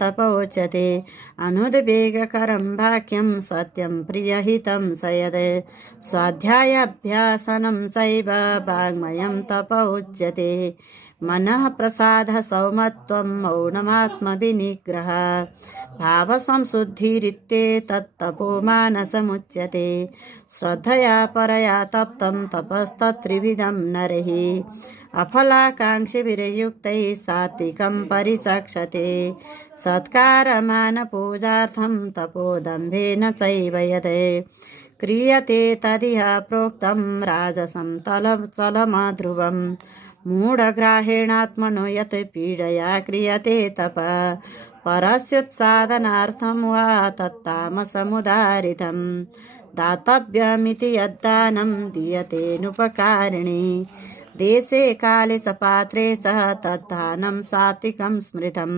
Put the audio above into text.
तप उच्यते अनुद्वेगकरं वाक्यं सत्यं प्रियहितं स यद् स्वाध्यायाभ्यासनं चैव वाङ्मयं तप उच्यते मनः प्रसादः सौमत्वं मौनमात्मविनिग्रह भावसंशुद्धिरित्येतत्तपो मानसमुच्यते श्रद्धया परया तप्तं तपस्तत्त्रिविधं नरैः अफलाकाङ्क्षिभिर्युक्तैः सात्विकं परिचक्षते सत्कारमानपूजार्थं तपोदम्भेन चैव यत् क्रियते तदिह प्रोक्तं राजसं चलमध्रुवं मूढग्राहेणात्मनो यत् पीडया क्रियते तप परस्योत्साधनार्थं वा तत्तामसमुदारितं दातव्यमिति यद्दानं दीयतेनुपकारिणे देशे काले च पात्रे च तद्दानं सात्विकं स्मृतं